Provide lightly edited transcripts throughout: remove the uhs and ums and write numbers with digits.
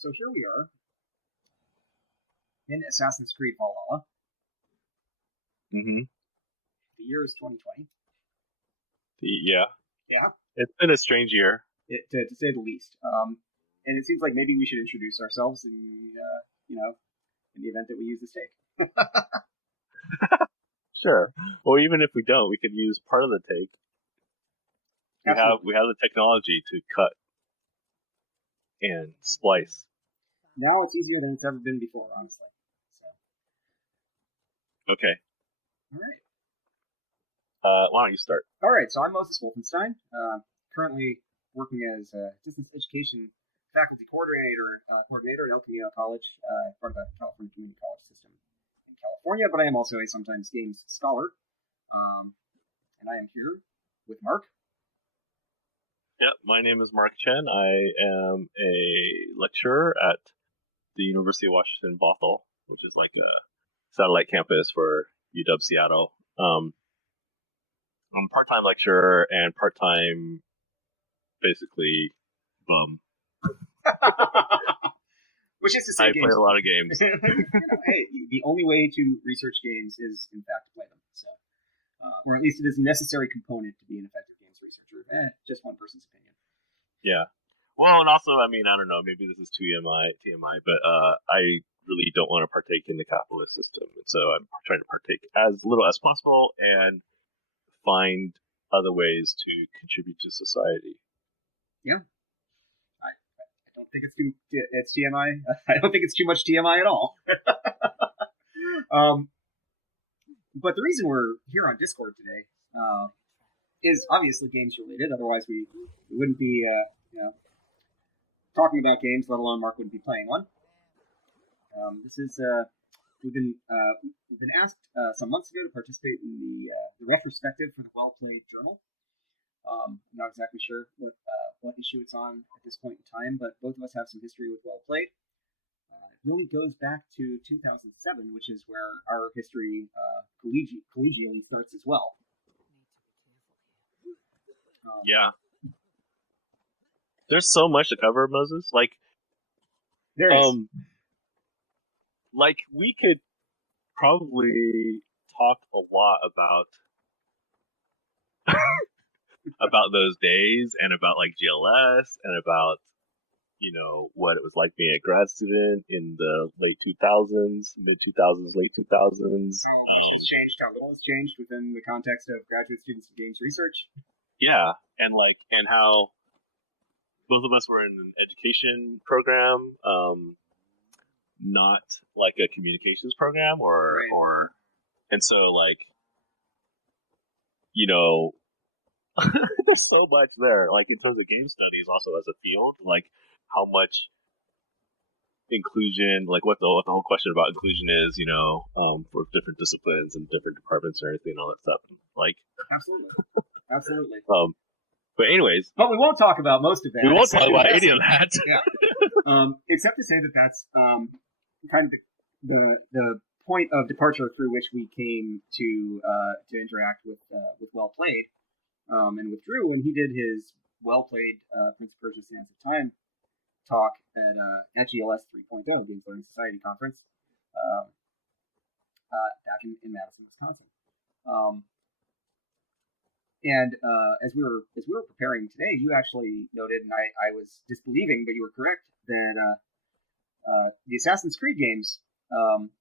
So here we are in Assassin's Creed Valhalla. Mm-hmm. The year is 2020. Yeah. Yeah. It's been a strange year. To say the least. And it seems like maybe we should introduce ourselves in the event that we use this take. Sure. Or even if we don't, we could use part of the take. We have the technology to cut and splice. Now it's easier than it's ever been before, honestly. So. Okay. All right. Why don't you start? All right. So I'm Moses Wolfenstein. Currently working as a distance education faculty coordinator at El Camino College, part of the California Community College system in California. But I am also a sometimes games scholar, and I am here with Mark. Yep, my name is Mark Chen. I am a lecturer at the University of Washington Bothell, which is like a satellite campus for UW Seattle. I'm a part-time lecturer and part-time, basically, bum. Which is to say, I play a lot of games. Hey, the only way to research games is, in fact, to play them. So, or at least it is a necessary component to be an effective games researcher. Just one person's opinion. Yeah. Well, and also, I mean, I don't know, maybe this is too TMI, but I really don't want to partake in the capitalist system. And so I'm trying to partake as little as possible and find other ways to contribute to society. Yeah. I don't think it's TMI. I don't think it's too much TMI at all. But the reason we're here on Discord today is obviously games related. Otherwise, we wouldn't be talking about games, let alone Mark wouldn't be playing one. This is we've been asked some months ago to participate in the retrospective for the Well Played Journal. I'm not exactly sure what issue it's on at this point in time, but both of us have some history with Well Played. It really goes back to 2007, which is where our history collegially starts as well. Yeah. There's so much to cover, Moses. Like, there is. Like, we could probably talk a lot about those days and about like GLS and about what it was like being a grad student in the late 2000s, mid 2000s, late 2000s. How much has changed? How little has changed within the context of graduate students in games research? Yeah, and how both of us were in an education program, not like a communications program, and so there's so much there, like in terms of game studies, also as a field, like how much inclusion, like what the whole question about inclusion is, for different disciplines and different departments and everything and all that stuff. Like absolutely. But anyways, but we won't talk about most of that. We won't talk about any of that. Yeah. Except to say that that's kind of the point of departure through which we came to interact with Well Played, and with Drew when he did his Well Played Prince of Persia: Sands of Time talk at GLS 3.0, Games Learning Society conference, back in Madison, Wisconsin. And as we were preparing today, you actually noted, and I was disbelieving, but you were correct, that the Assassin's Creed games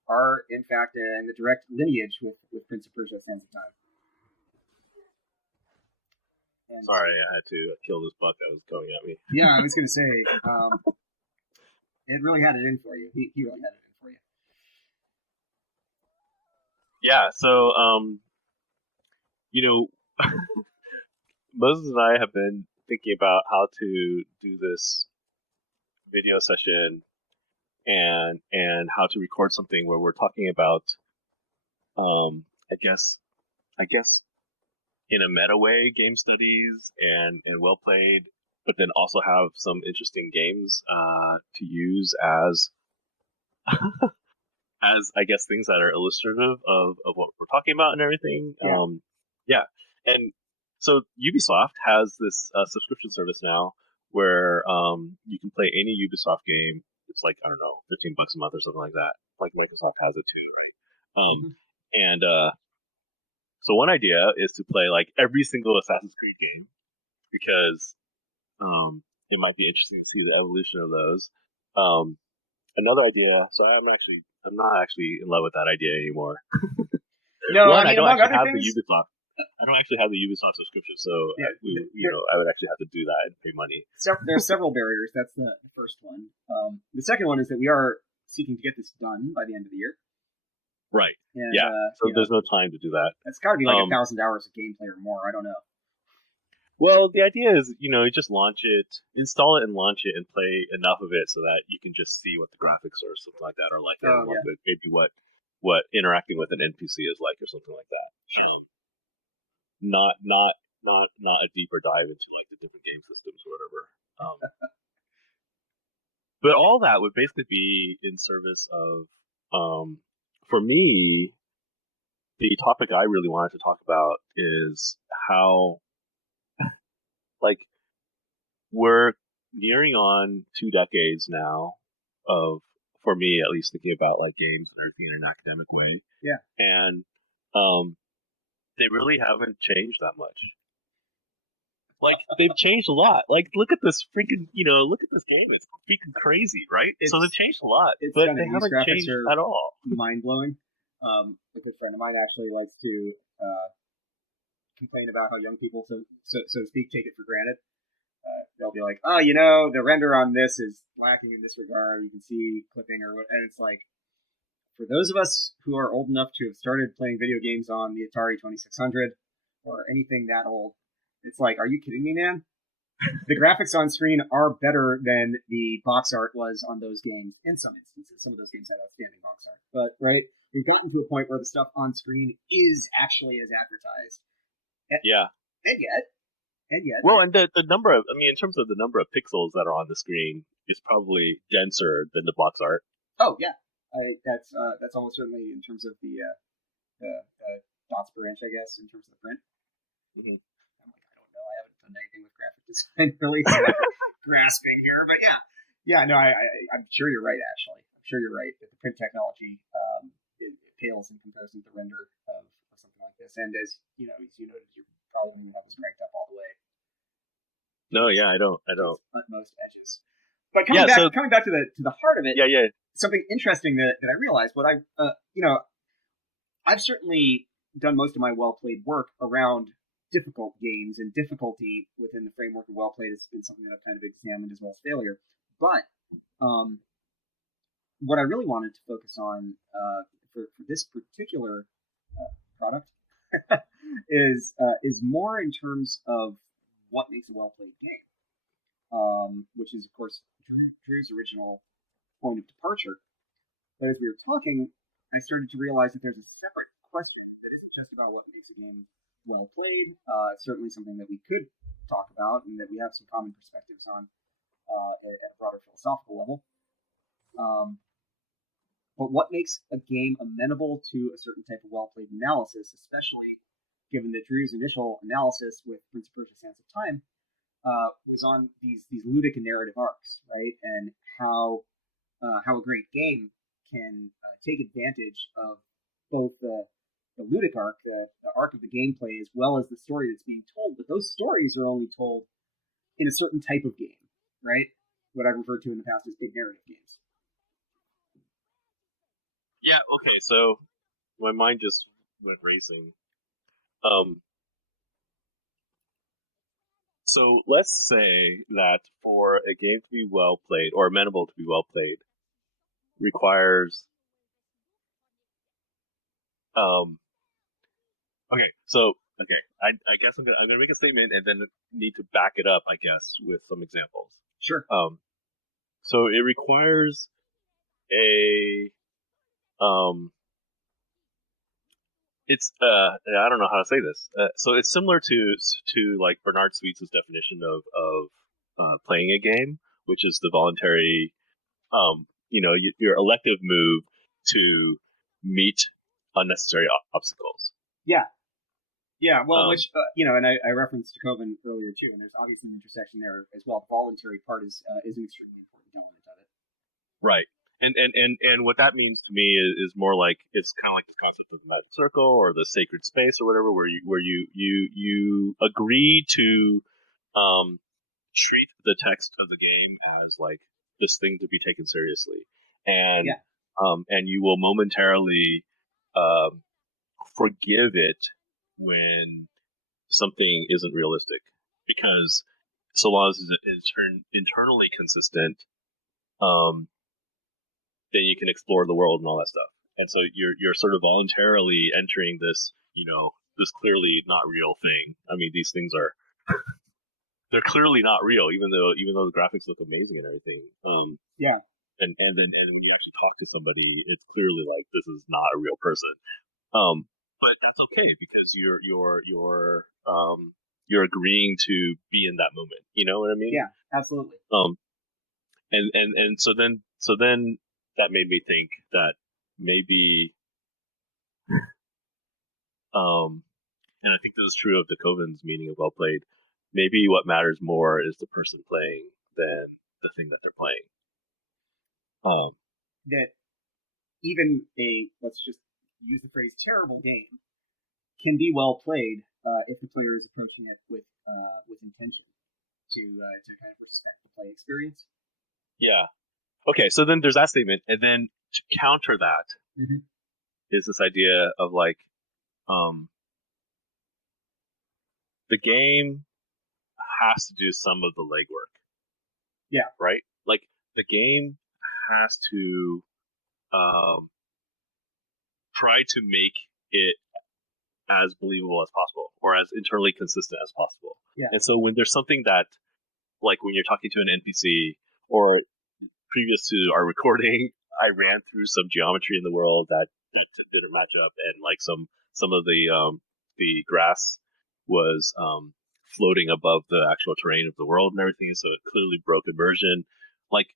are in fact in the direct lineage with Prince of Persia: Sands of Time. And sorry, I had to kill this buck that was going at me. Yeah, I was going to say, it really had it in for you. He really had it in for you. Yeah, so Moses and I have been thinking about how to do this video session and how to record something where we're talking about, I guess in a meta way, game studies and Well Played, but then also have some interesting games to use as as I guess things that are illustrative of what we're talking about and everything. Yeah. And so Ubisoft has this subscription service now where you can play any Ubisoft game it's like, I don't know, $15 a month or something like that. Like Microsoft has it too, right? Mm-hmm. And so one idea is to play like every single Assassin's Creed game because it might be interesting to see the evolution of those. Um, Another idea. So I'm not actually in love with that idea anymore. No, One, I I mean, don't among actually other have the things, Ubisoft. I don't actually have the Ubisoft subscription, so yeah, I would actually have to do that and pay money. there are several barriers. That's the first one. The second one is that we are seeking to get this done by the end of the year. Right. And, yeah. So there's no time to do that. It's got to be like 1,000 hours of gameplay or more. I don't know. Well, the idea is, you just launch it, install it and launch it and play enough of it so that you can just see what the graphics or something like that are like, or maybe what interacting with an NPC is like or something like that. Not a deeper dive into like the different game systems or whatever. But all that would basically be in service of, for me, the topic I really wanted to talk about is how, like, we're nearing on 2 decades now of, for me at least, thinking about like games and everything in an academic way. Yeah. And they really haven't changed that much. Like, they've changed a lot. Like, look at this freaking, look at this game. It's freaking crazy, right? So they've changed a lot, but they haven't changed at all. Mind blowing. A good friend of mine actually likes to complain about how young people, so to speak, take it for granted. They'll be like, oh, the render on this is lacking in this regard. You can see clipping or what, and it's like, for those of us who are old enough to have started playing video games on the Atari 2600 or anything that old, it's like, are you kidding me, man? The graphics on screen are better than the box art was on those games in some instances. Some of those games had outstanding box art. But, right, we've gotten to a point where the stuff on screen is actually as advertised. And yet. Well, and the number of, in terms of the number of pixels that are on the screen is probably denser than the box art. Oh, yeah. That's almost certainly in terms of the dots per inch, I guess, in terms of the print. Mm-hmm. I'm like, I don't know. I haven't done anything with graphic design really, so grasping here. But yeah, no, I'm sure you're right. Actually, I'm sure you're right that the print technology it pales in comparison to the render of something like this. And as you noted, you're probably going to have this cranked up all the way. No, yeah, I don't. Utmost edges. But coming back to the heart of it. Yeah. Something interesting that I realized, I've certainly done most of my well-played work around difficult games, and difficulty within the framework of well-played has been something that I've kind of examined, as well as failure. But what I really wanted to focus on for this particular product is more in terms of what makes a well-played game, which is, of course, Drew's original point of departure. But as we were talking, I started to realize that there's a separate question that isn't just about what makes a game well played. Certainly something that we could talk about and that we have some common perspectives on at a broader philosophical level. But what makes a game amenable to a certain type of well-played analysis, especially given that Drew's initial analysis with Prince of Persia: Sands of Time was on these ludic and narrative arcs, right? And how a great game can take advantage of both the ludic arc, the arc of the gameplay, as well as the story that's being told. But those stories are only told in a certain type of game, right? What I've referred to in the past as big narrative games. Yeah, okay, so my mind just went racing. So let's say that for a game to be well played, or amenable to be well played, requires I guess I'm gonna make a statement and then need to back it up, I guess, with some examples. Sure. So it requires a it's I don't know how to say this. So it's similar to like Bernard Sweets' definition of playing a game, which is the voluntary your elective move to meet unnecessary obstacles. Yeah, well, which and I referenced Coven earlier too, and there's obviously an intersection there as well. The voluntary part is an extremely important element of it. Right. And what that means to me is more like it's kind of like the concept of the magic circle or the sacred space or whatever, where you agree to um, treat the text of the game as like this thing to be taken seriously, and Yeah, and you will momentarily um, forgive it when something isn't realistic, because so long as it is internally consistent, um, then you can explore the world and all that stuff. And so you're sort of voluntarily entering this, this clearly not real thing. I mean, these things are they're clearly not real, even though the graphics look amazing and everything. yeah, And when you actually talk to somebody, it's clearly like this is not a real person. Um, but that's okay because you're agreeing to be in that moment. You know what I mean? yeah, absolutely. Um, and so then that made me think that maybe, um, and I think this is true of the Coven's meaning of well played. Maybe what matters more is the person playing than the thing that they're playing. Um, That even let's just use the phrase terrible game can be well played if the player is approaching it with intention to kind of respect the play experience. yeah. Okay. So then there's that statement, and then to counter that Mm-hmm. is this idea of like, um, the game has to do some of the legwork, Yeah, right? Like the game has to um, try to make it as believable as possible or as internally consistent as possible. yeah, And so when there's something that, like when you're talking to an NPC, or previous to our recording, I ran through some geometry in the world that didn't match up, and like some of the grass was floating above the actual terrain of the world and everything, so it clearly broke immersion. Like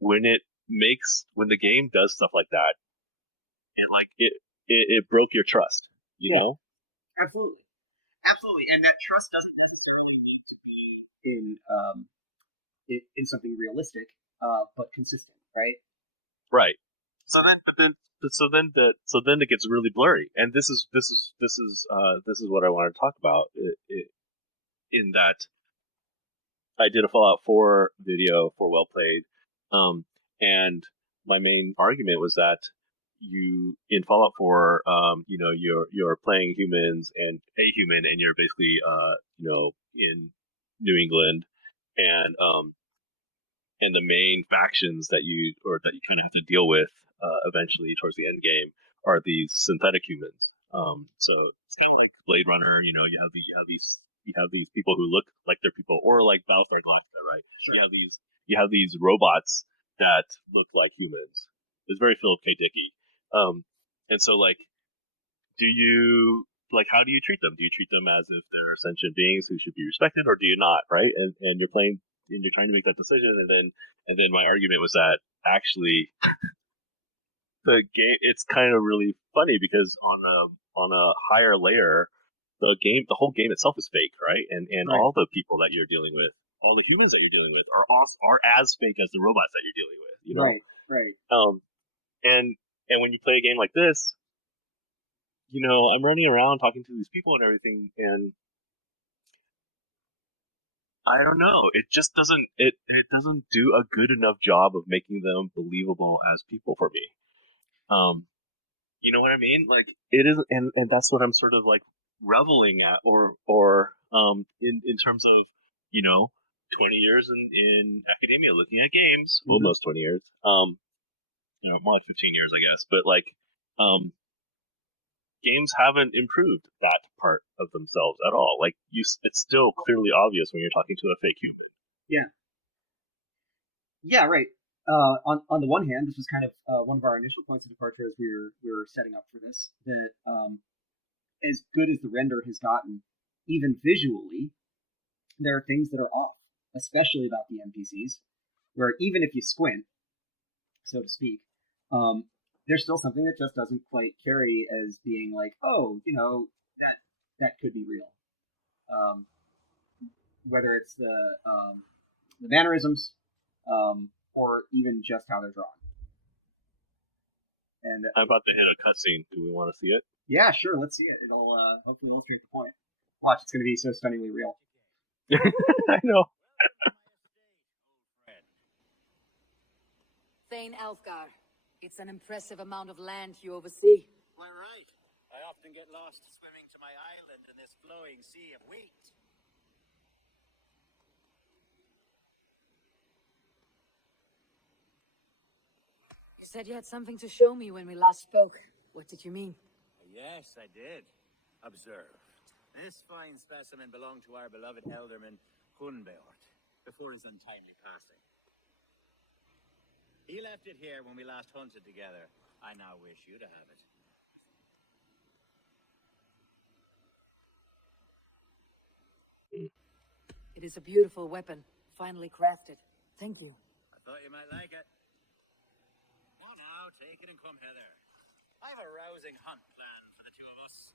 when the game does stuff like that, it broke your trust, you yeah, know? absolutely, absolutely. And that trust doesn't necessarily need to be in something realistic, but consistent, right? Right. So then it gets really blurry, and this is what I want to talk about. In that I did a Fallout 4 video for Well Played, and my main argument was that you in Fallout 4, you're playing humans and a human, and you're basically in New England, and the main factions that you kind of have to deal with eventually towards the end game are these synthetic humans. So it's kind of like Blade Runner. You have these people who look like they're people, or like Battlestar Galactica, right? Sure. You have these robots that look like humans. It's very Philip K. Dicky. And so like, do you like how do you treat them? Do you treat them as if they're sentient beings who should be respected, or do you not? Right? And you're playing and you're trying to make that decision, and then my argument was that actually the game it's kind of really funny because on a higher layer, the whole game itself is fake, right? And Right. all the people that you're dealing with, all the humans that you're dealing with are as fake as the robots that you're dealing with, you know. Right. Right. And when you play a game like this, I'm running around talking to these people and everything, and I don't know. It just doesn't do a good enough job of making them believable as people for me. Um, you know what I mean? Like it is, and that's what I'm sort of like reveling at, or in terms of 20 years in academia looking at games, Mm-hmm. almost 20 years, more like 15 years, I guess. But like, um, games haven't improved that part of themselves at all. Like it's still clearly obvious when you're talking to a fake human. Yeah. Yeah. Right. On the one hand, this was kind of one of our initial points of departure as we were setting up for this. That as good as the render has gotten, even visually, there are things that are off, especially about the NPCs, where even if you squint, so to speak, um, there's still something that just doesn't quite carry as being like, oh, that could be real. Um, whether it's the mannerisms, um, or even just how they're drawn. And I'm about to hit a cutscene. Do we want to see it? yeah, sure, let's see it. It'll hopefully illustrate the point. Watch, it's going to be so stunningly real. I know. Thane Alfgar. It's an impressive amount of land you oversee. Why, right. I often get lost swimming to my island in this flowing sea of wheat. You said you had something to show me when we last spoke. What did you mean? Yes, I did. Observe. This fine specimen belonged to our beloved elderman, Hunbeort, before his untimely passing. He left it here when we last hunted together. I now wish you to have it. It is a beautiful weapon, finely crafted. Thank you. I thought you might like it. Now, take it and come hither. I have a rousing hunt planned for the two of us.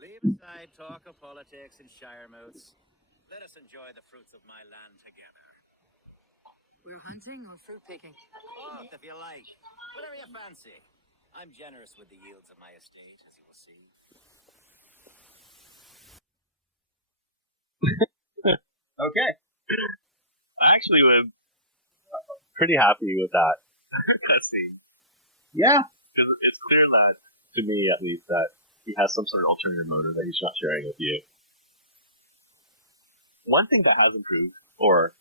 Leave aside talk of politics and shiremouths. Let us enjoy the fruits of my land together. We're hunting or fruit picking? Both, if you like. Whatever you fancy. I'm generous with the yields of my estate, as you will see. Okay. I actually was pretty happy with that scene. Yeah. Because it's clear that, to me at least, that he has some sort of ulterior motive that he's not sharing with you. One thing that has improved, or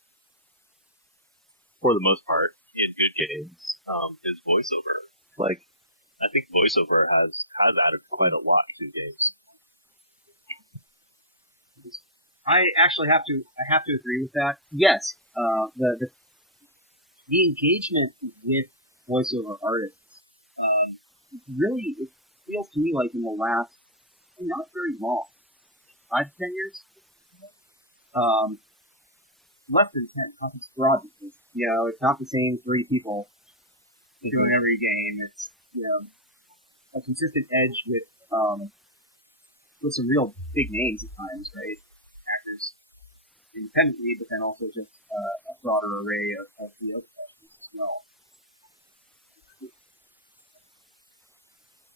for the most part, in good games, is voiceover. Like, I think voiceover has added quite a lot to games. I actually have to agree with that. Yes, the engagement with voiceover artists really, it feels to me like in the last not very long, 5 to 10 years, less than 10. It's broad because it's not the same 3 people doing every game. It's a consistent edge with some real big names at times, right? Actors independently, but then also just a broader array of VO professionals as well.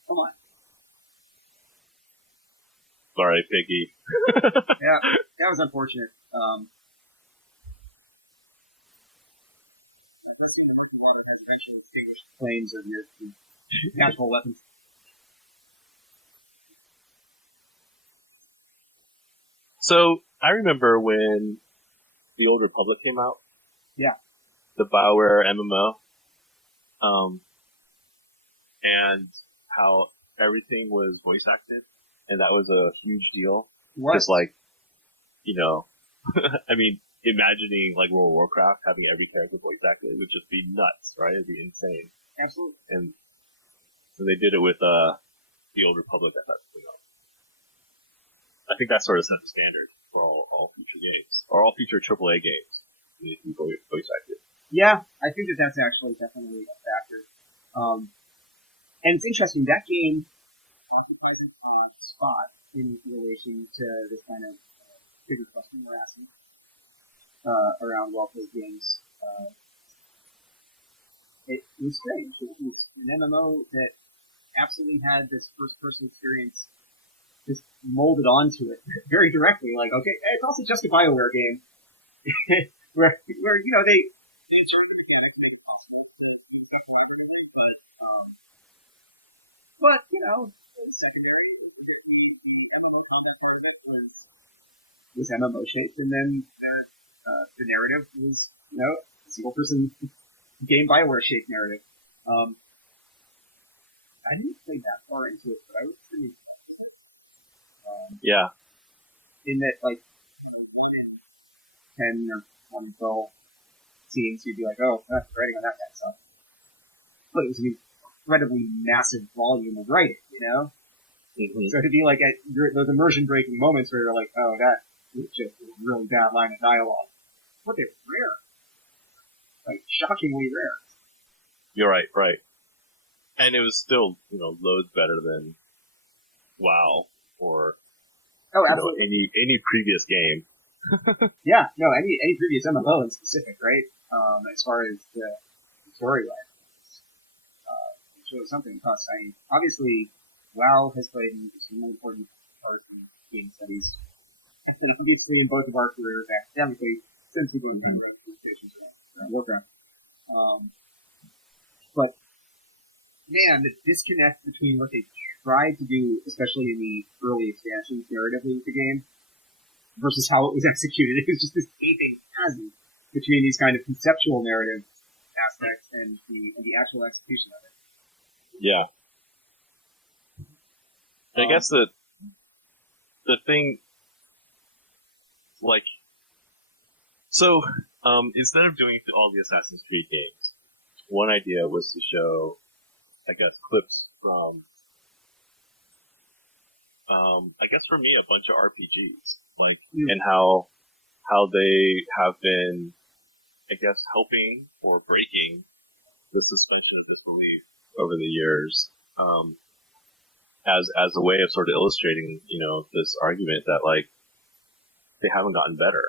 Come on. Sorry, Piggy. Yeah, that was unfortunate. That's the emerging water has eventually extinguished the flames of your natural weapons. So, I remember when the Old Republic came out. Yeah. The BioWare MMO. And how everything was voice acted. And that was a huge deal. Because, I mean, imagining, like, World of Warcraft having every character voice acted would just be nuts, right? It'd be insane. Absolutely. And so they did it with, the Old Republic at that point. I think that sort of set the standard for all future games. Or all future AAA games. Need to be voice acted. Yeah, I think that's actually definitely a factor. And it's interesting, that game occupies a spot in relation to this kind of bigger question we're asking around well-played games. It was strange. It was an MMO that absolutely had this first-person experience just molded onto it very directly. Like, okay, it's also just a BioWare game where they turned the mechanics, made it possible to do collaboratively, but it was secondary. The MMO content part of it was MMO shaped, and then the narrative was a single person game BioWare shaped narrative. I didn't play that far into it, but I was pretty impressed with it. Yeah. In that, like, 1 in 10 or 1 in 12 scenes, you'd be like, oh, writing on that kind of stuff. But it was an incredibly massive volume of writing, Mm-hmm. So to be like at those immersion-breaking moments where you're like, oh, that was just a really bad line of dialogue. But they're rare. Like, shockingly rare. You're right. And it was still, loads better than WoW or any previous game. Yeah, no, any previous MMO in specific, right? As far as the storyline, it shows something. Plus, I mean, obviously, WoW has played an extremely important part in game studies, and obviously in both of our careers academically, since we went through conversations around Warcraft. But man, the disconnect between what they tried to do, especially in the early expansions narratively with the game, versus how it was executed. It was just this gaping chasm between these kind of conceptual narrative aspects and the actual execution of it. Yeah. I guess the thing, like, so instead of doing all the Assassin's Creed games, one idea was to show, I guess, clips from, I guess for me, a bunch of RPGs, like, and how they have been, I guess, helping or breaking the suspension of disbelief over the years, as a way of sort of illustrating, this argument that, like, they haven't gotten better.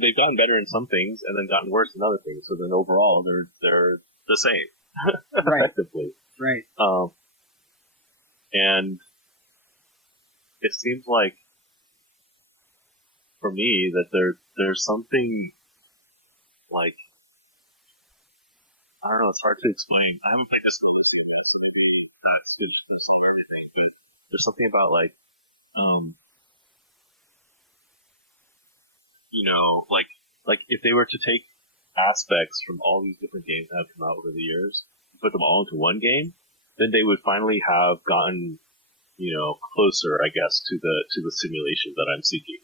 They've gotten better in some things and then gotten worse in other things. So then overall, they're the same, effectively. Right. And it seems like, for me, that there's something, like, I don't know, it's hard to explain. I haven't played Eskimo, that's good for some or anything, but there's something about, like, like if they were to take aspects from all these different games that have come out over the years, put them all into one game, then they would finally have gotten, closer, I guess, to the simulation that I'm seeking.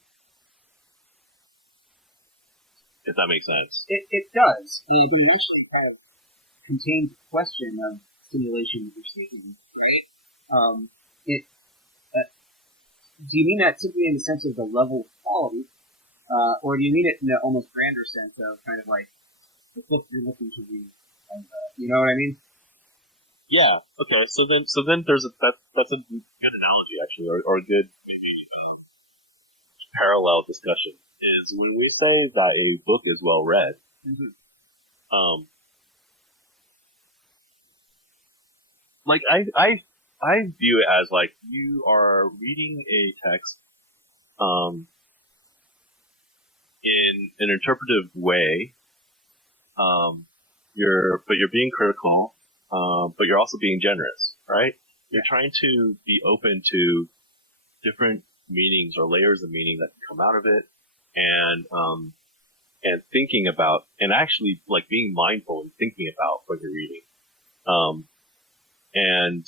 If that makes sense. It does. But it actually kind of contains the question of simulation that you're seeking, right? Do you mean that simply in the sense of the level of quality, or do you mean it in the almost grander sense of kind of like the book you're looking to read? And, you know what I mean? Yeah. Okay. So then that's a good analogy, actually, or a good parallel discussion. Is when we say that a book is well read, like I view it as, like, you are reading a text, in an interpretive way. You're being critical, but you're also being generous, right? You're trying to be open to different meanings or layers of meaning that can come out of it, and thinking about, and actually, like, being mindful and thinking about what you're reading. And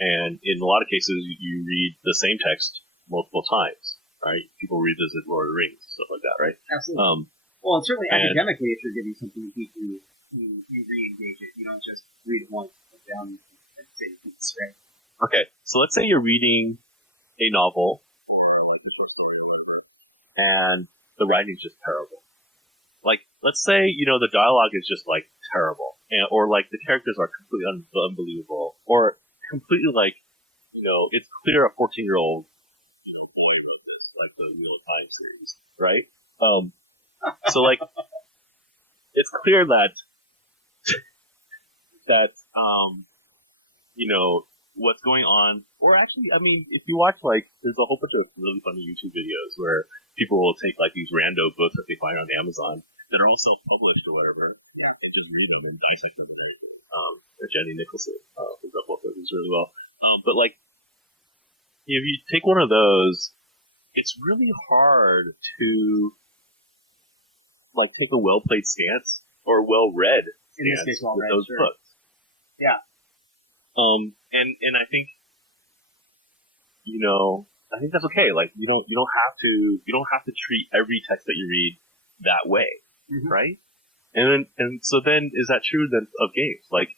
in a lot of cases, you read the same text multiple times, right? People revisit Lord of the Rings, stuff like that, right? Absolutely. Well, and certainly academically, if you're getting something deeply, you re-engage it. You don't just read it once, put it down, and say it's right. Okay, so let's say you're reading a novel, or like a short story or whatever, and the writing's just terrible. Like, let's say, the dialogue is just, like, terrible, or, like, the characters are completely unbelievable, or completely, like, it's clear a 14-year-old, wrote this, like the Wheel of Time series, right? So, like, it's clear that what's going on, or actually, I mean, if you watch, like, there's a whole bunch of really funny YouTube videos where people will take, like, these rando books that they find on Amazon that are all self-published or whatever, and just read them and dissect them and everything. Jenny Nicholson, who does both of these really well. But, like, if you take one of those, it's really hard to, like, take a well-played stance or well-read stance in this case, with those books. Yeah. And I think, I think that's okay. like, you don't have to treat every text that you read that way, right? And so then, is that true then of games? Like,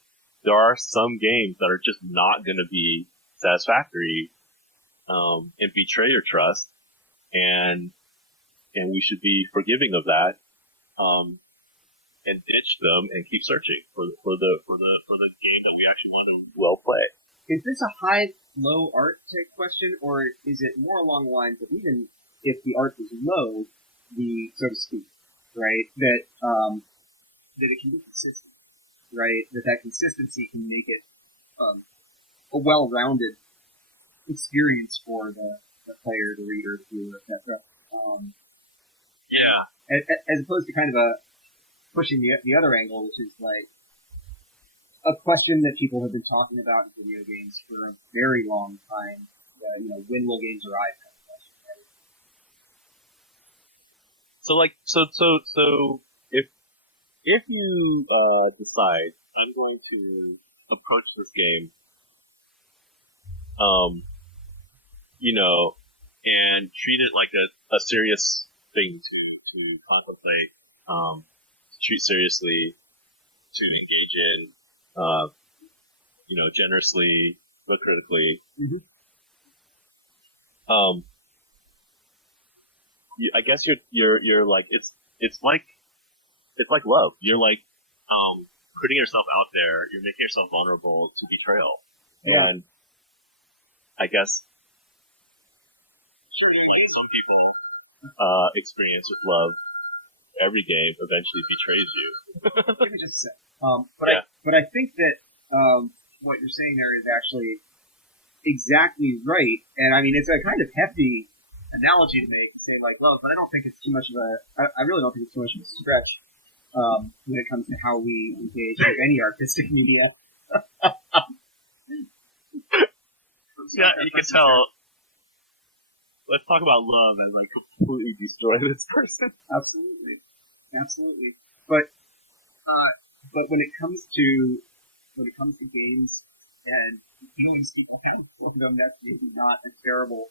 there are some games that are just not going to be satisfactory, and betray your trust, and we should be forgiving of that, and ditch them and keep searching for the game that we actually want to well play. Is this a high-low art type question, or is it more along the lines of even if the art is low, so to speak, right? That it can be consistent, right? That consistency can make it a well-rounded experience for the player, the reader, the viewer, etc. Yeah. As opposed to kind of pushing the other angle, which is like a question that people have been talking about in video games for a very long time. When will games arrive? Kind of question, right? So like, so if you decide I'm going to approach this game, and treat it like a serious thing to contemplate, to treat seriously, to engage in, generously but critically. Mm-hmm. I guess you're like it's like love. You're like putting yourself out there. You're making yourself vulnerable to betrayal, Yeah. and I guess some people experience with love. Every game eventually betrays you. Give me just a sec. But I think that what you're saying there is actually exactly right. And I mean, it's a kind of hefty analogy to make to say like love, but I don't think it's too much of I really don't think it's too much of a stretch when it comes to how we engage with any artistic media. Yeah, you can tell. Let's talk about love as like completely destroy this person. Absolutely. But when it comes to games and feelings people have for them, that's maybe not a terrible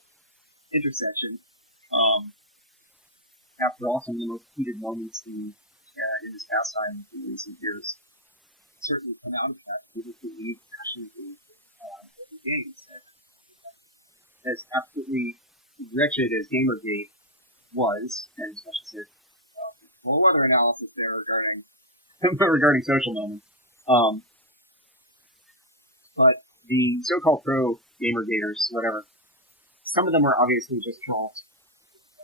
intersection. After all, some of the most heated moments in this pastime in recent years certainly come out of that. People believe passionately in games. As absolutely wretched as Gamergate was, and as much as there's a whole other analysis there regarding social moments, but the so-called pro Gamergaters, whatever, some of them are obviously just trolls.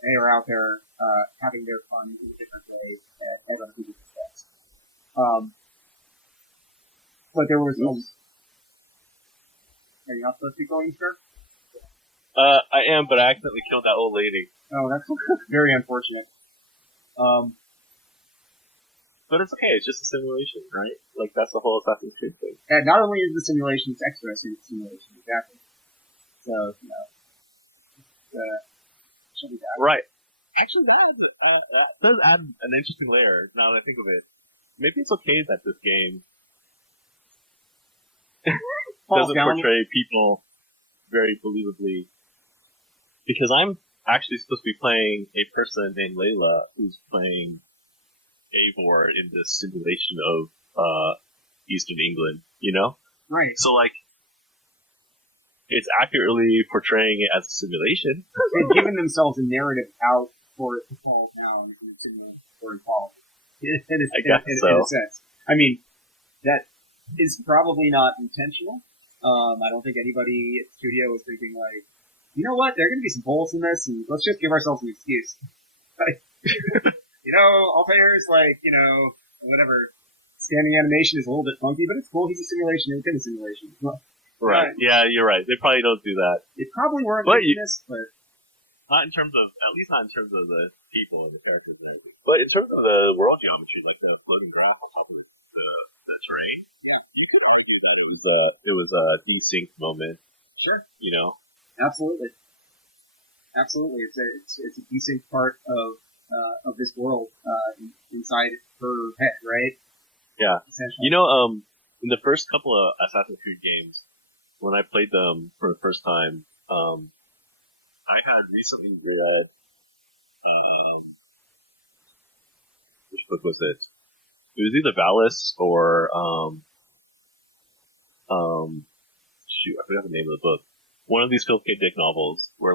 They are out there having their fun in a different way at other people's expense. But there was Are you not supposed to be going, sir? I am, but I accidentally killed that old lady. Oh, that's very unfortunate. But it's okay. It's just a simulation, right? Like that's the whole Assassin's Creed thing. And not only is the simulation, it's extra simulation, exactly. So should be that. Right. Actually, that does add an interesting layer. Now that I think of it, maybe it's okay that this game doesn't portray people very believably, because I'm actually supposed to be playing a person named Layla who's playing Eivor in this simulation of Eastern England, Right. So like, it's accurately portraying it as a simulation. They've given themselves a narrative out for it to fall down in a simulation or in politics. In a sense. I mean, that is probably not intentional. I don't think anybody at the studio was thinking like, you know what, there are going to be some holes in this, and let's just give ourselves an excuse. Like, all players, like, whatever, standing animation is a little bit funky, but it's cool. He's a simulation within a simulation. Right. Yeah, you're right. They probably don't do that. They probably weren't doing this, but not in terms of, at least not in terms of the people and the characters and everything. But in terms of the world geometry, like the floating graph on top of the terrain, you could argue that it was a desync moment. Sure. Absolutely. It's a desync part of this world inside her head, right? Yeah. Essentially. In the first couple of Assassin's Creed games, when I played them for the first time, I had recently read, which book was it? It was either Valis or, shoot, I forgot the name of the book. One of these Philip K. Dick novels where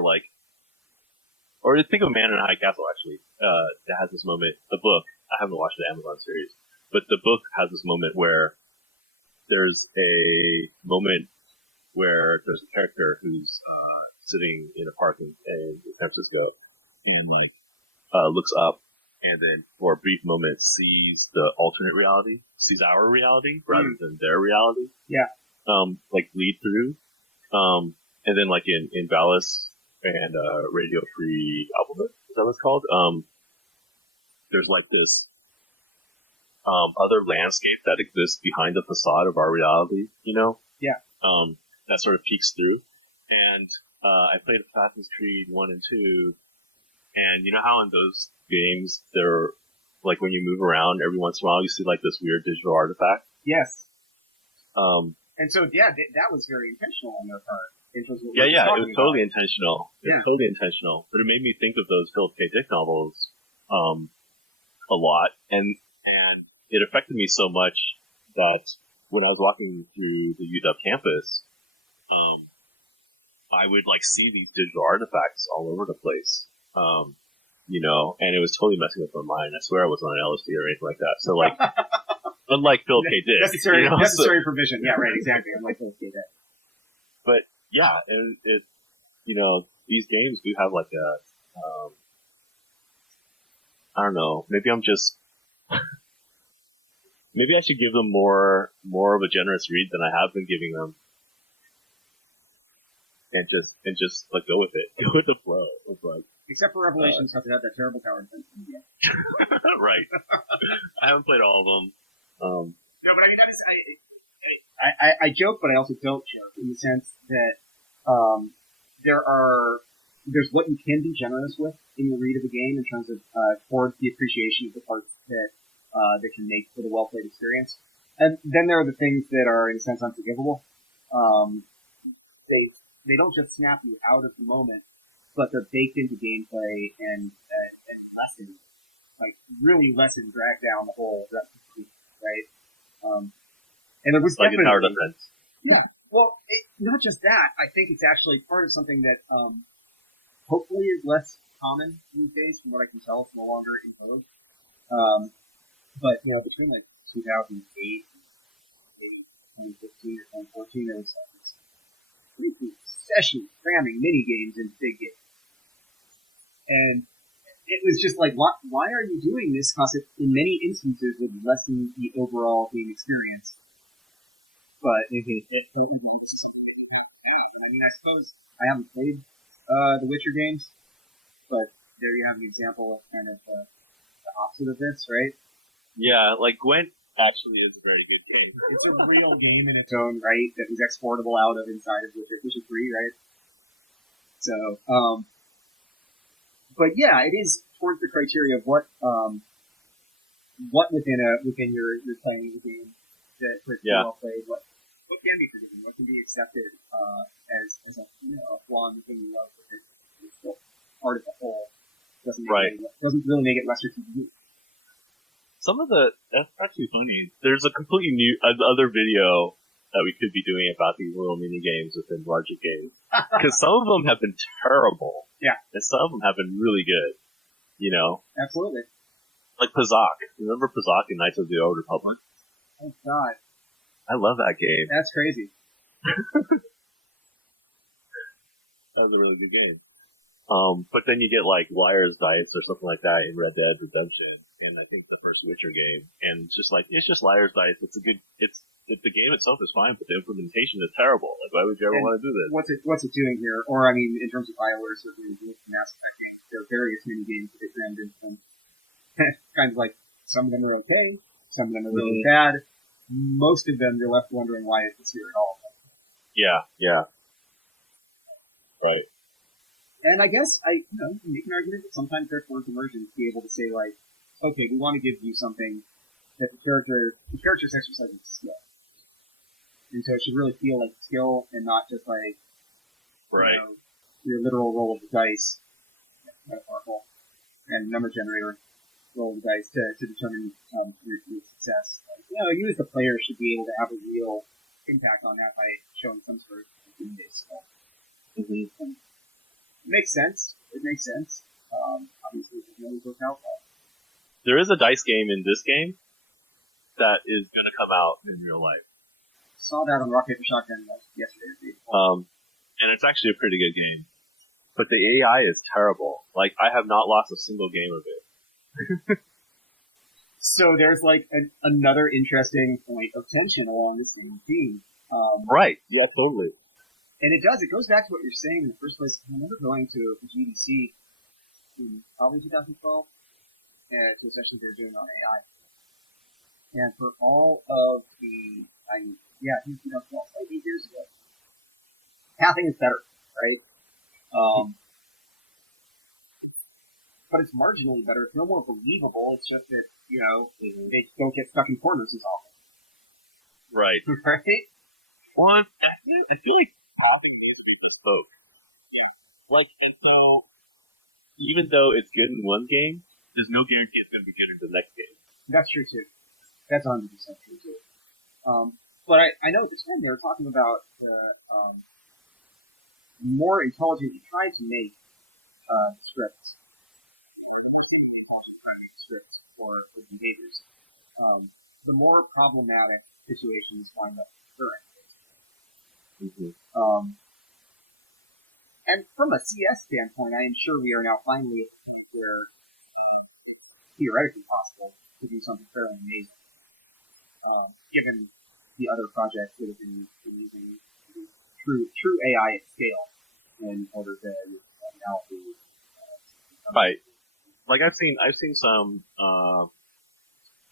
or think of Man in a High Castle actually, that has this moment, the book, I haven't watched the Amazon series, but the book has this moment where there's a moment where there's a character who's sitting in a park in San Francisco, and like looks up, and then for a brief moment sees the alternate reality, sees our reality rather than their reality. Yeah. Like bleed through. And then like in Valis and Radio Free Alphabet, is that what it's called? There's like this other landscape that exists behind the facade of our reality, you know? Yeah. That sort of peeks through. And I played Assassin's Creed 1 and 2, and you know how in those games, they're like when you move around, every once in a while you see like this weird digital artifact? Yes. And so, yeah, that was very intentional on their part. It was totally intentional. It was totally intentional. But it made me think of those Philip K. Dick novels a lot, and it affected me so much that when I was walking through the UW campus, I would like see these digital artifacts all over the place, you know, and it was totally messing with my mind. I swear I wasn't on LSD or anything like that. So like, unlike Philip K. Dick, necessary provision. Yeah, right, exactly. Unlike Philip K. Dick. But yeah, it you know, these games do have like a I don't know. Maybe I'm just. Maybe I should give them more of a generous read than I have been giving them, and just like go with it, go with the flow. It's like, except for Revelations, have to have that terrible tower defense. Yeah. Right. I haven't played all of them. No, but I mean that is I joke, but I also don't joke in the sense that there's what you can be generous with in your read of a game in terms of towards the appreciation of the parts that can make for the well-played experience. And then there are the things that are, in a sense, unforgivable. They don't just snap you out of the moment, but they're baked into gameplay and lessen, like really lessen, drag down the whole rest of the game, right? And there was like definitely... tower defense. Yeah. Well, not just that. I think it's actually part of something that hopefully is less common these days. From what I can tell, it's no longer in vogue. But, you know, between like 2008 and maybe 2015 or 2014, there was like this pretty session cramming mini games into big games. And it was just like, why are you doing this? Because in many instances would lessen the overall game experience. But I mean, I suppose I haven't played the Witcher games, but there you have an example of kind of the opposite of this, right? Yeah, like Gwent actually is a very good game. It's a real game in its own right that was exportable out of inside of Witcher 3, right? So, but yeah, it is towards the criteria of what within your playing the game that for well played, what can be forgiven, what can be accepted as a flaw in the thing you love, because it's still part of the whole. Doesn't really make it lesser to you. That's actually funny. There's a completely new other video that we could be doing about these little mini games within larger games, because some of them have been terrible. Yeah, and some of them have been really good. You know, absolutely. Like Pazak. Remember Pazak in Knights of the Old Republic? Oh God, I love that game. That's crazy. That was a really good game. But then you get like Liar's Dice or something like that in Red Dead Redemption, and I think the first Witcher game, and it's just Liar's Dice. The game itself is fine, but the implementation is terrible. Like, why would you ever want to do this? What's it doing here? Or I mean, in terms of BioWare, certainly with Mass Effect games, there are various mini games that they crammed into them. Kind of like some of them are okay, some of them are really bad. Most of them, you're left wondering why is this here at all. Yeah. Right. And I guess make an argument that sometimes they're towards immersion to be able to say, like, okay, we want to give you something that the character's exercising skill. And so it should really feel like skill and not just like, your literal roll of the dice, metaphorical, and number generator roll of the dice to determine your success. Like, you as the player should be able to have a real impact on that by showing some sort of game-based skill. Mm-hmm. It makes sense. Obviously, it doesn't always work out well. There is a dice game in this game that is going to come out in real life. Saw that on Rock Paper Shotgun yesterday. And it's actually a pretty good game. But the AI is terrible. Like, I have not lost a single game of it. So there's like another interesting point of tension along the same theme. Right. Yeah, totally. And it goes back to what you're saying in the first place. I remember going to a GDC in probably 2012, and the session they were doing on AI. And for all of the, I think 2012, like 8 years ago, pathing is better, right? But it's marginally better. It's no more believable. It's just that, they don't get stuck in corners as often. Right. Right? Well, I feel like pathing needs to be bespoke. Yeah. Like, and so, even though it's good in one game, there's no guarantee it's going to be good in the next game. That's true too. That's 100% true too. But I know at the time they were talking about the more intelligent you try to make scripts, scripts for behaviors, the more problematic situations wind up occurring. Mm-hmm. And from a CS standpoint, I am sure we are now finally at the point where it's theoretically possible to do something fairly amazing, given the other projects that have been using true AI at scale in order to now do. Right. Like I've seen some.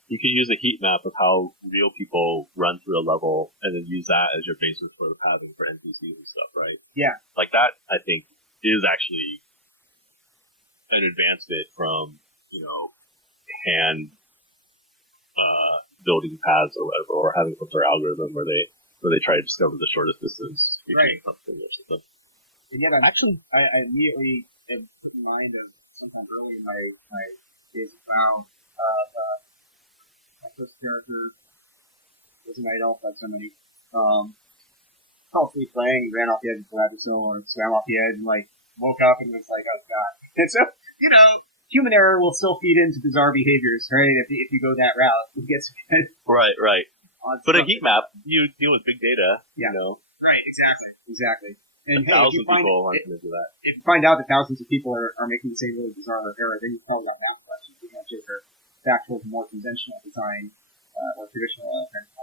You can use a heat map of how real people run through a level, and then use that as your basis for the pathing for NPCs and stuff, right? Yeah. Like that, I think, is actually an advancement from hand building paths or whatever, or having some sort of algorithm where they try to discover the shortest distance between something or something. And yet, I immediately am put in mind of sometime early in my days of WoW, my first character was a night elf like so many. Fell asleep playing, ran off the edge of the or swam off the edge, and woke up and was like, oh god. And so, human error will still feed into bizarre behaviors, right? If you go that route, it gets right. But a heat map, you deal with big data, yeah. Right, exactly. And hey, thousands of people aren't going to do that. If you find out that thousands of people are making the same really bizarre error, then you probably got math questions. You can't take her back towards more conventional design or traditional kind of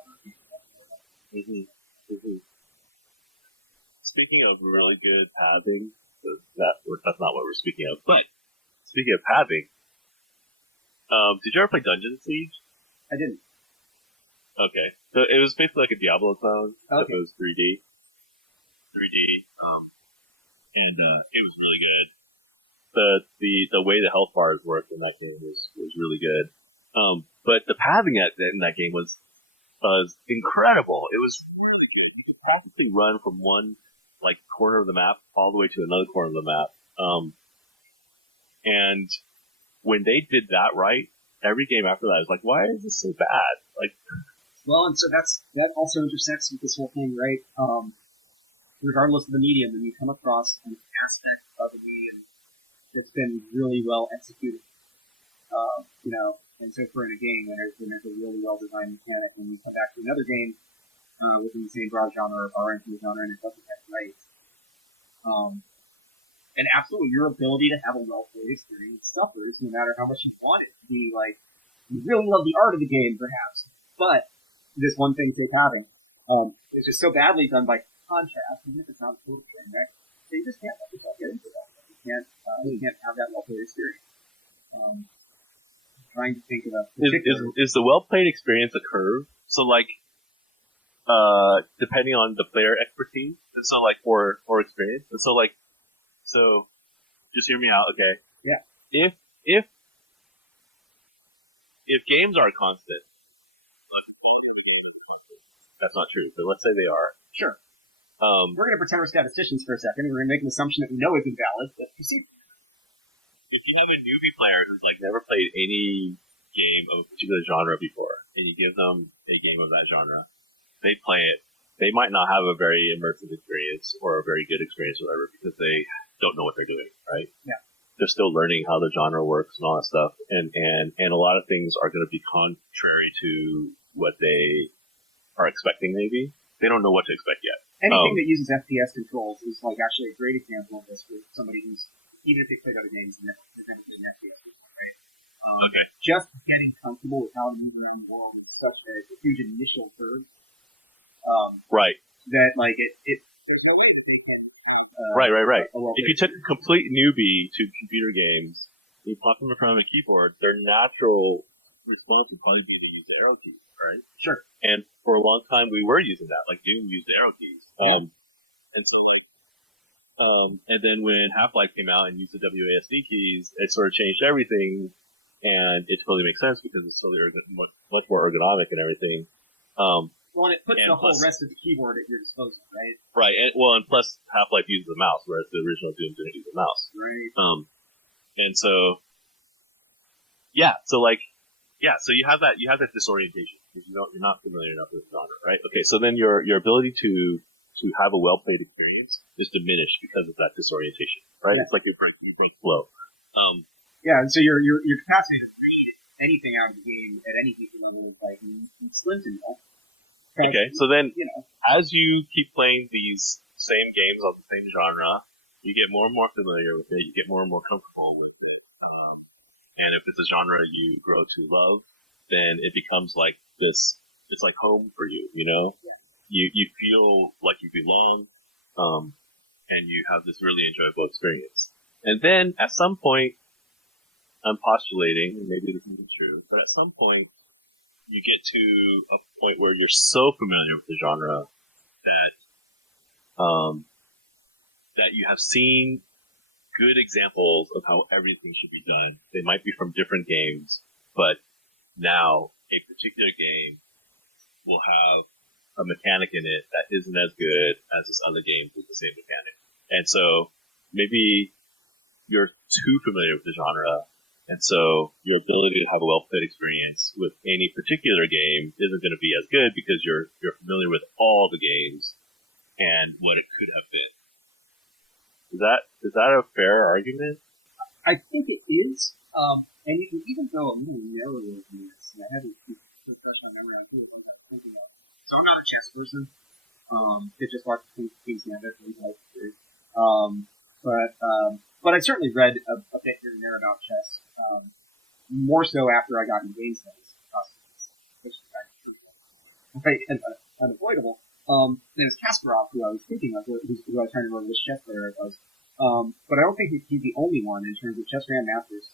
Speaking of really good pathing, that's not what we're speaking of. But speaking of pathing, did you ever play Dungeon Siege? I didn't. Okay, so it was basically like a Diablo clone, except it was 3D. And it was really good. The way the health bars worked in that game was really good. But the pathing in that game was incredible. It was really good. You could practically run from one corner of the map all the way to another corner of the map. And when they did that right, every game after that was like, why is this so bad? Well, and so that also intersects with this whole thing, right? Regardless of the medium, when you come across an aspect of a medium that's been really well executed, and so for in a game, when there's a really well-designed mechanic, when you come back to another game within the same broad genre or far into the genre, and it doesn't get right, and absolutely, your ability to have a well-played experience suffers, no matter how much you want it to be you really love the art of the game, perhaps, but this one thing take having, it's just so badly done by contrast, even if it's not a total train wreck, so you just can't let yourself get into that. You can't have that well-played experience. Trying to think of a particular... Is the well-played experience a curve? So, depending on the player expertise, and so, or experience, and so, just hear me out, okay? Yeah. If games are constant, that's not true, but let's say they are. Sure. We're going to pretend we're statisticians for a second. We're going to make an assumption that we know is invalid, but proceed. If you have a newbie player who's never played any game of a particular genre before, and you give them a game of that genre, they play it. They might not have a very immersive experience or a very good experience, or whatever, because they don't know what they're doing, right? Yeah. They're still learning how the genre works and all that stuff, and a lot of things are going to be contrary to what they are expecting. Maybe they don't know what to expect yet. Anything that uses FPS controls is actually a great example of this for somebody who's even if they played other games, they've never played an FPS before, right? Okay. Just getting comfortable with how to move around the world is such a huge initial curve. Right. That like there's no way that they can have Right. If you took a complete newbie to computer games, you plop them in front of a keyboard, their natural response would probably be to use the arrow keys, right? Sure. And for a long time, we were using that. Like Doom used the arrow keys. And so and then when Half-Life came out and used the WASD keys, it sort of changed everything, and it totally makes sense because it's totally much more ergonomic and everything. Well, and it puts the whole rest of the keyboard at your disposal, right? Right, and plus Half-Life uses the mouse, whereas the original Doom didn't use the mouse. Right. And so, so you have that disorientation because you're not familiar enough with the genre, right? Okay, so then your ability to have a well played experience is diminished because of that disorientation, right? Yeah. It's like you break flow. And so your capacity to create anything out of the game at any given level is like slim to nil. Okay, so then as you keep playing these same games of the same genre, you get more and more familiar with it. You get more and more comfortable with it. And if it's a genre you grow to love, then it becomes like this. It's like home for you, Yeah. You feel like you belong, and you have this really enjoyable experience. And then at some point, I'm postulating, and maybe this isn't true, but at some point, you get to a point where you're so familiar with the genre that you have seen good examples of how everything should be done. They might be from different games, but now a particular game will have a mechanic in it that isn't as good as this other game with the same mechanic. And so maybe you're too familiar with the genre, and so your ability to have a well-played experience with any particular game isn't going to be as good because you're familiar with all the games and what it could have been. Is that a fair argument? I think it is. And you can even go a little narrower than this. And I had to refresh my memory on who it was I was thinking of. So I'm not a chess person. It just watched King's Gambit and like but I certainly read a bit here and there about chess. More so after I got into game studies, which is kind of truthful, right? And unavoidable. And it was Kasparov who I was thinking of, who I was trying to remember which chess player it was. But I don't think he's the only one in terms of chess grandmasters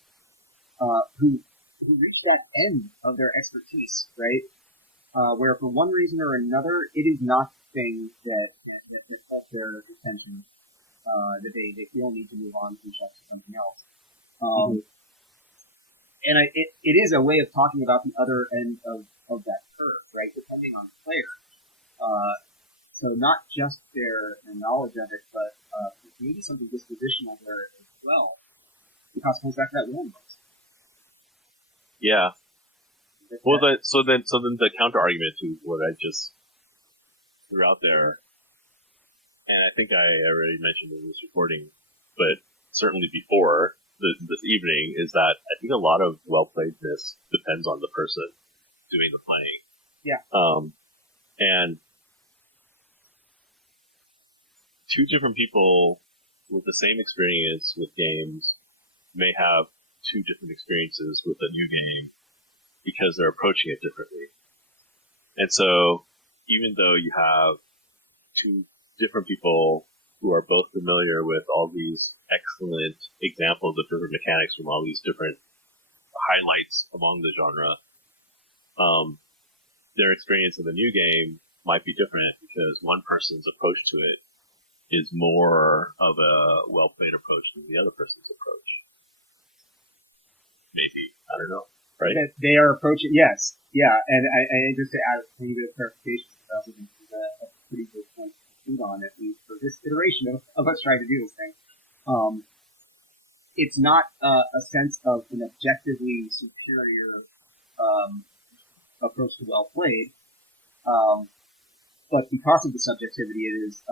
who reach that end of their expertise, right? Where for one reason or another, it is not the thing that holds their attention, that they feel need to move on from chess to something else. And it is a way of talking about the other end of that curve, right? Depending on the player. So not just their knowledge of it, but maybe something dispositional there as well. Because it comes back to that willingness. Yeah. Well, so then the counter argument to what I just threw out there, and I think I already mentioned in this recording, but certainly before this evening, is that I think a lot of well-playedness depends on the person doing the playing. Yeah. And two different people with the same experience with games may have two different experiences with a new game because they're approaching it differently. And so, even though you have two different people who are both familiar with all these excellent examples of different mechanics from all these different highlights among the genre, their experience of the new game might be different because one person's approach to it is more of a well-played approach than the other person's approach. Maybe. I don't know. Right? That they are approaching, yes. Yeah, and I just to add a little bit of clarification, I also think this is a pretty good point to conclude on, at least for this iteration of us trying to do this thing. It's not a sense of an objectively superior approach to well played, but because of the subjectivity, it is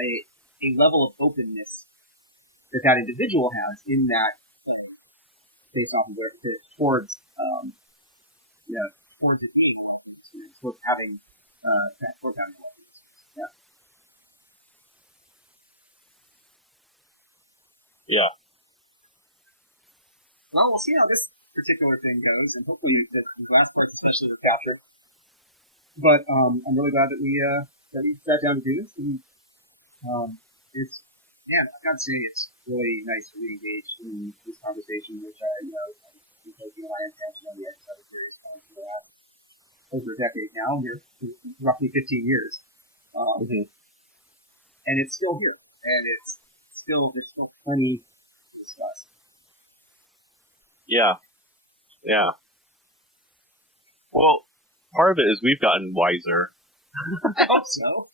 a level of openness that individual has in that play, based off of where towards towards it being towards having a well-played. Yeah. Yeah. Well, we'll see how this particular thing goes, and hopefully the last part especially was captured. But I'm really glad that we sat down to do this, and it's I've got to say it's really nice to be engaged in this conversation, which because you and I intentionally on the episode series for the last over a decade now. We're roughly 15 years, and it's still here, and there's still plenty to discuss. Yeah. Well, part of it is we've gotten wiser. I hope so.